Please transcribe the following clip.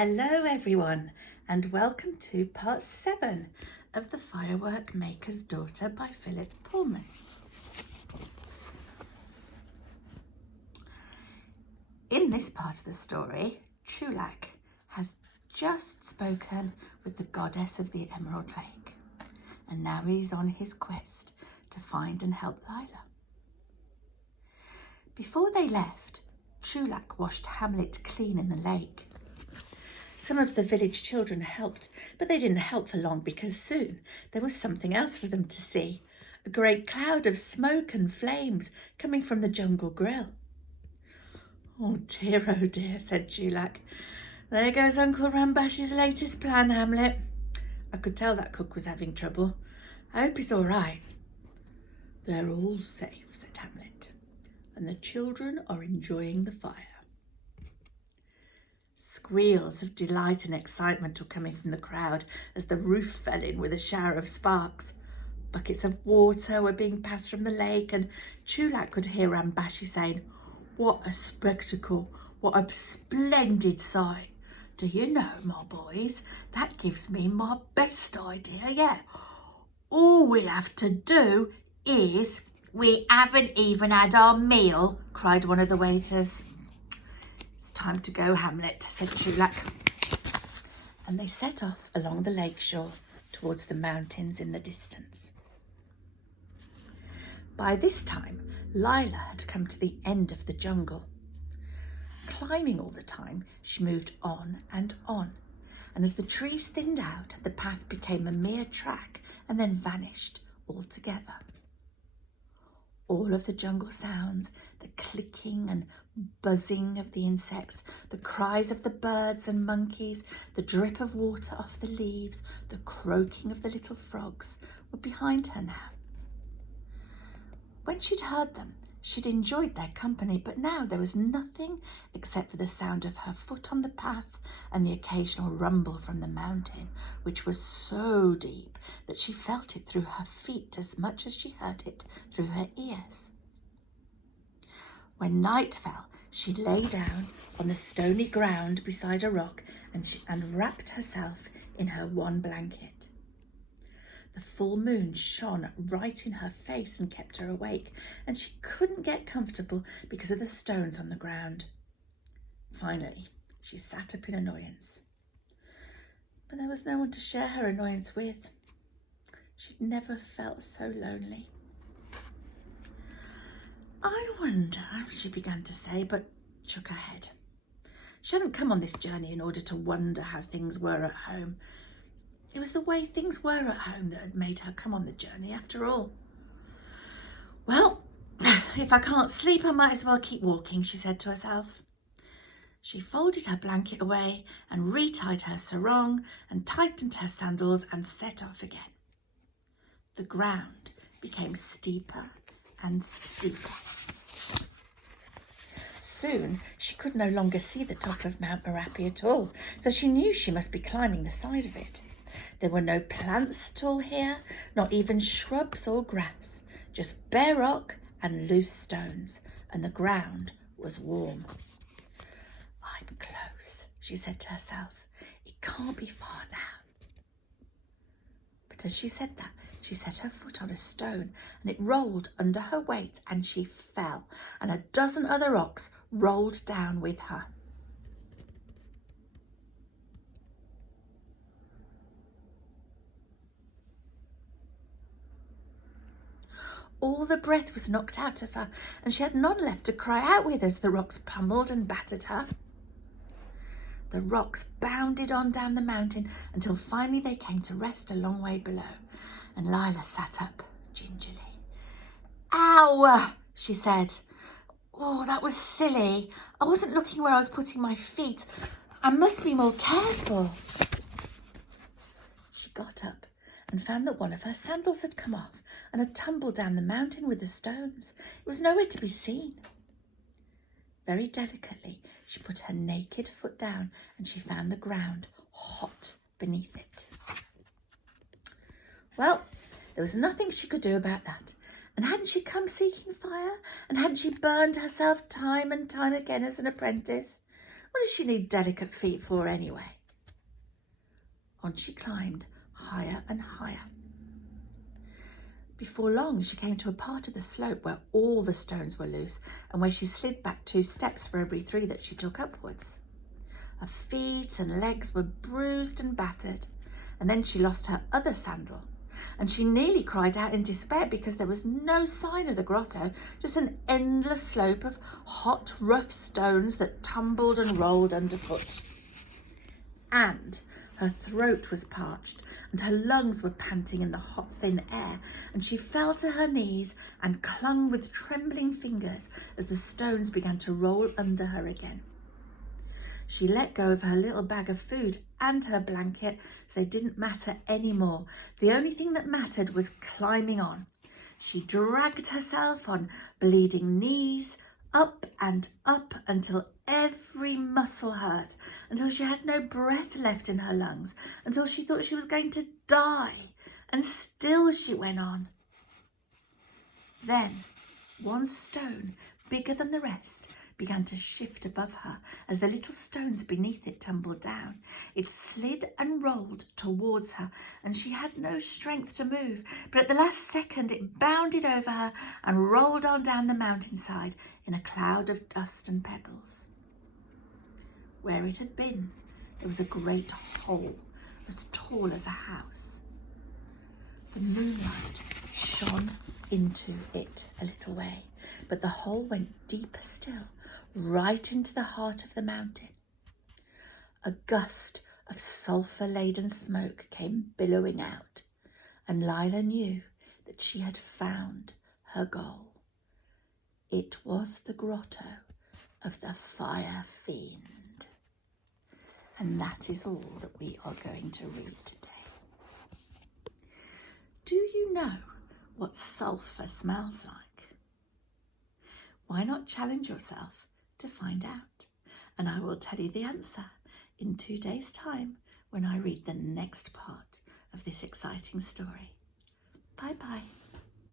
Hello everyone, and welcome to part 7 of The Firework Maker's Daughter by Philip Pullman. In this part of the story, Chulak has just spoken with the goddess of the Emerald Lake, and now he's on his quest to find and help Lila. Before they left, Chulak washed Hamlet clean in the lake. Some of the village children helped, but they didn't help for long because soon there was something else for them to see. A great cloud of smoke and flames coming from the jungle grill. Oh dear, said Chulak. There goes Uncle Rambash's latest plan, Hamlet. I could tell that cook was having trouble. I hope he's all right. They're all safe, said Hamlet, and the children are enjoying the fire. Squeals of delight and excitement were coming from the crowd as the roof fell in with a shower of sparks. Buckets of water were being passed from the lake, and Chulak could hear Rambashi saying, "What a spectacle! What a splendid sight! Do you know, my boys, that gives me my best idea yet. All we have to do is..." "We haven't even had our meal," cried one of the waiters. "Time to go, Hamlet," said Chulak. And they set off along the lakeshore towards the mountains in the distance. By this time, Lila had come to the end of the jungle. Climbing all the time, she moved on, and as the trees thinned out, the path became a mere track and then vanished altogether. All of the jungle sounds, the clicking and buzzing of the insects, the cries of the birds and monkeys, the drip of water off the leaves, the croaking of the little frogs were behind her now. When she'd heard them, she'd enjoyed their company, but now there was nothing except for the sound of her foot on the path and the occasional rumble from the mountain, which was so deep that she felt it through her feet as much as she heard it through her ears. When night fell, she lay down on the stony ground beside a rock and wrapped herself in her one blanket. The full moon shone right in her face and kept her awake, and she couldn't get comfortable because of the stones on the ground. Finally, she sat up in annoyance. But there was no one to share her annoyance with. She'd never felt so lonely. "I wonder," she began to say, but shook her head. She hadn't come on this journey in order to wonder how things were at home. It was the way things were at home that had made her come on the journey after all. "Well, if I can't sleep, I might as well keep walking," she said to herself. She folded her blanket away and retied her sarong and tightened her sandals and set off again. The ground became steeper and steeper. Soon she could no longer see the top of Mount Merapi at all, so she knew she must be climbing the side of it. There were no plants at all here, not even shrubs or grass, just bare rock and loose stones, and the ground was warm. "I'm close," she said to herself. "It can't be far now." But as she said that, she set her foot on a stone and it rolled under her weight and she fell, and a dozen other rocks rolled down with her. All the breath was knocked out of her, and she had none left to cry out with as the rocks pummeled and battered her. The rocks bounded on down the mountain until finally they came to rest a long way below, and Lila sat up gingerly. "Ow!" she said. "Oh, that was silly. I wasn't looking where I was putting my feet. I must be more careful." She got up and found that one of her sandals had come off and had tumbled down the mountain with the stones. It was nowhere to be seen. Very delicately, she put her naked foot down and she found the ground hot beneath it. Well, there was nothing she could do about that. And hadn't she come seeking fire? And hadn't she burned herself time and time again as an apprentice? What does she need delicate feet for anyway? On she climbed, higher and higher. Before long, she came to a part of the slope where all the stones were loose and where she slid back 2 steps for every 3 that she took upwards. Her feet and legs were bruised and battered, and then she lost her other sandal, and she nearly cried out in despair because there was no sign of the grotto, just an endless slope of hot, rough stones that tumbled and rolled underfoot. And her throat was parched and her lungs were panting in the hot, thin air, and she fell to her knees and clung with trembling fingers as the stones began to roll under her again. She let go of her little bag of food and her blanket, so they didn't matter anymore. The only thing that mattered was climbing on. She dragged herself on bleeding knees, up and up until every muscle hurt, until she had no breath left in her lungs, until she thought she was going to die, and still she went on. Then one stone, bigger than the rest, began to shift above her as the little stones beneath it tumbled down. It slid and rolled towards her, and she had no strength to move, but at the last second it bounded over her and rolled on down the mountainside in a cloud of dust and pebbles. Where it had been, there was a great hole as tall as a house. The moonlight shone into it a little way, but the hole went deeper still, right into the heart of the mountain. A gust of sulphur-laden smoke came billowing out, and Lila knew that she had found her goal. It was the grotto of the Fire Fiend. And that is all that we are going to read today. Do you know what sulphur smells like? Why not challenge yourself to find out? And I will tell you the answer in 2 days' time when I read the next part of this exciting story. Bye-bye.